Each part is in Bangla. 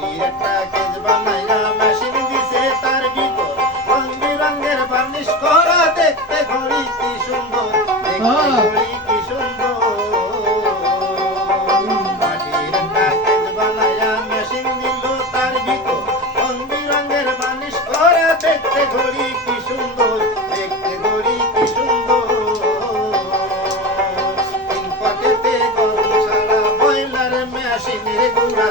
মাটির একটা কেজ বানাইয়া মেশিন দিছে তার ভিতর রং বিরঙের বার্নিশ করা দেখতে ঘড়ি কি সুন্দর দেখতে ঘড়ি কি সুন্দর মাটির একটা কেজ বানাইয়া মেশিন দিল তার ভিতর রং বিরঙের বার্নিশ করা দেখতে ঘড়ি কি সুন্দর দেখতে ঘড়ি কি সুন্দর তিন পকেটে গরম ছাড়া বয়লার মেশিনের গুড়া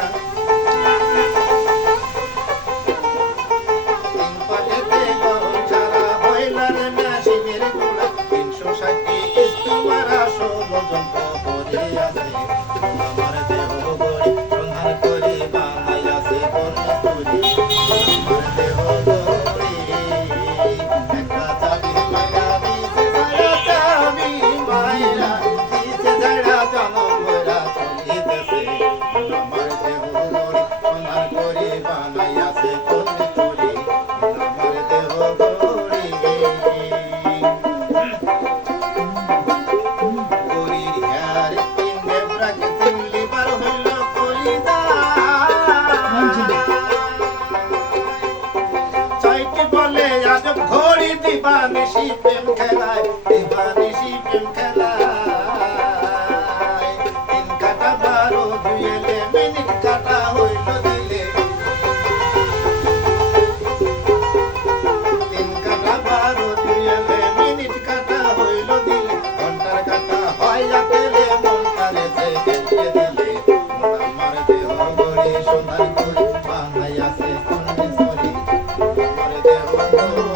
দিবানিশি প্রেম খেলায় দিবানিশি প্রেম খেলায় তিন কাটা 12 দুয়েলে মিনিট কাটা হইল দিলে তিন কাটা 12 দুয়েলে মিনিট কাটা হইল দিলে ঘন্টার কাটা হয় গেলে মন কারে কেটে দিলে আমার দেহ গড়ি সোনার গড়ি বানাইয়াছে কোন সরি আমার দেহ গড়ি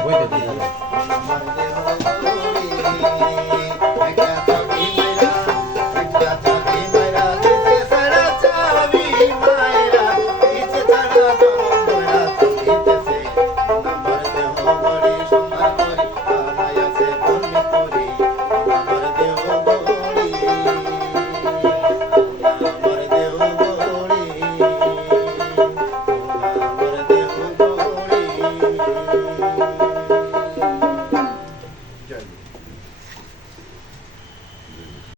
Wait a minute.